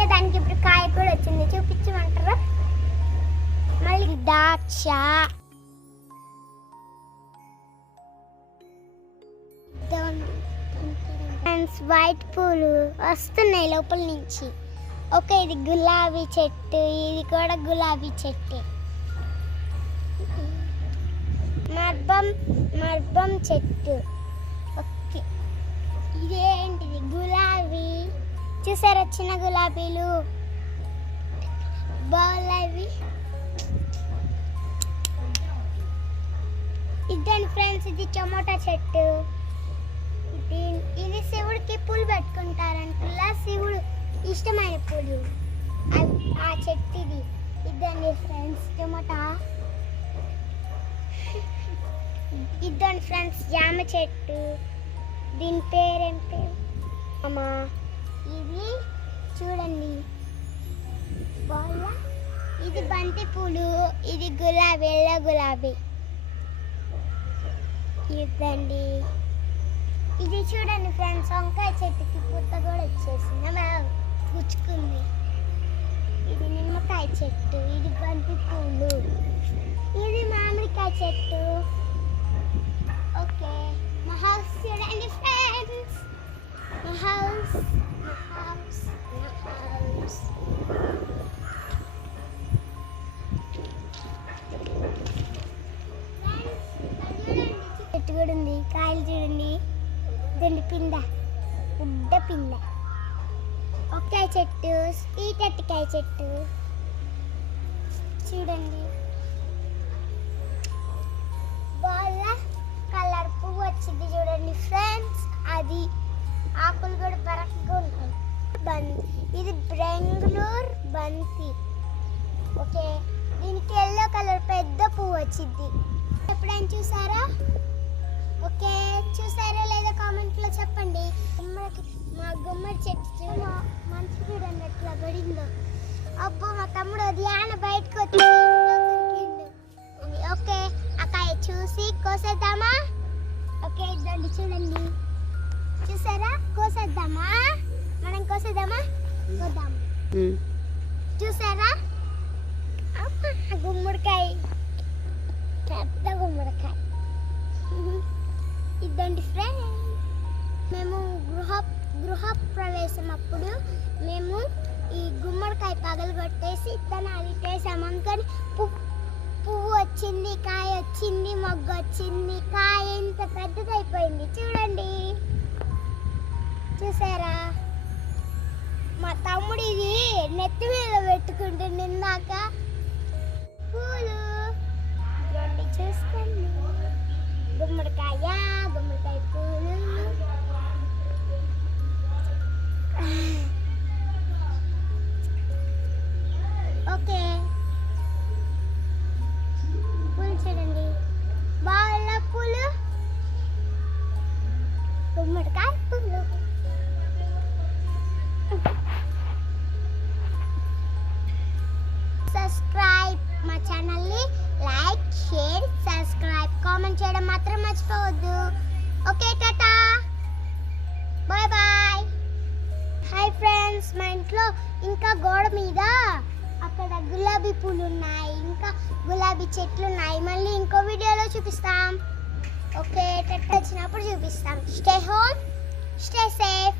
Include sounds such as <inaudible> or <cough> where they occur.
అందుకే దానికి ఇప్పుడు కాయ కూడా వచ్చింది. చూపించమంటారా? మళ్ళీ ద్రాక్ష. వైట్ పూలు వస్తున్నాయి లోపల నుంచి. ఓకే ఇది గులాబీ చెట్టు ఇది కూడా గులాబీ చెట్టే. మర్బం మర్బం చెట్టు. ఓకే. ఇదేంటిది? గులాబీ. చూసారా చిన్న గులాబీలు? బాగున్నాయి. ఇద్దని ఫ్రెండ్స్ ఇది టమోటా చెట్టు. ఇది ఇది శివుడికి పూలు పెట్టుకుంటారంటుల్లా శివుడు ఇష్టమైన పూలు. ఆ చెట్టు ఇది. ఇదండి ఫ్రెండ్స్ టమోటా. ఇద్దని ఫ్రెండ్స్ జామ చెట్టు. దీని పేరేం పేరు అమ్మా ఇది చూడండి. ఇది బంతి పూలు ఇది గులాబీ ఎల్ల గులాబీ. ఇదండి. ఇది చూడండి ఫ్రెండ్స్ వంకాయ చెట్టుకి పూత కూడా వచ్చేసింది. అమ్మా, గుచ్చుకుంది ఇది నిమ్మకాయ చెట్టు ఇది బంతి పూలు. ఇది మామిడికాయ చెట్టు. ఓకే. మా హౌస్ చూడండి ఫ్రెండ్స్. మా హౌస్ చెట్టు కూడా ఉంది కాయలు చూడండి. దండి పిండ ఉడ్డ పిండ. ఒక్కాయ చెట్టు స్వీట్ అట్టికాయ చెట్టు. చూడండి. ఇది బెంగళూరు బంతి. ఓకే? దీనికి ఎల్లో కలర్ పెద్ద పువ్వు వచ్చింది. ఎప్పుడైనా చూసారా? ఓకే? చూసారా లేదా కామెంట్లో చెప్పండి. గుమ్మడికి మా గుమ్మడి చెట్టు మంచి చూడండి ఎట్లా పడిందో. అబ్బో మా తమ్ముడు ధ్యాన బయటకు వచ్చి ఓకే? అక్కాయ చూసి కోసేద్దామా? ఓకే ఇదండి చూడండి. చూసారా? కోసేద్దామా? మనం కోసేద్దామా? చూసారా? గుమ్మడికాయ. పెద్ద గుమ్మడికాయ. <laughs> ఇదండి ఫ్రెండ్ మేము గృహ గృహ ప్రవేశం అప్పుడు మేము ఈ గుమ్మడికాయ పగలు కొట్టేసి ఇత్తనాలు ఇట్టేసాము అనుకొని పువ్వు పువ్వు వచ్చింది కాయ వచ్చింది మొగ్గ వచ్చింది కాయ ఇంత పెద్దదైపోయింది. చూడండి. చూసారా? నెత్తి మీద పెట్టుకుంటే నిన్నాక పూలు. రండి చూసుకోండి. గుమ్మడికాయ గుమ్మడికాయ పూలు. ఓకే. పూలు చూడండి. బాగున్నా పూలు? గుమ్మడికాయ సబ్స్క్రైబ్ మా ఛానల్ని లైక్ షేర్ సబ్స్క్రైబ్ కామెంట్ చేయడం మాత్రం మర్చిపోవద్దు. Okay tata bye bye hi friends మా ఇంట్లో ఇంకా గోడ మీద అక్కడ గులాబీ పూలు ఉన్నాయి. ఇంకా గులాబీ చెట్లు ఉన్నాయి. మళ్ళీ ఇంకో వీడియోలో చూపిస్తాం. ఓకే టట్ వచ్చినప్పుడు చూపిస్తాం. Stay home stay safe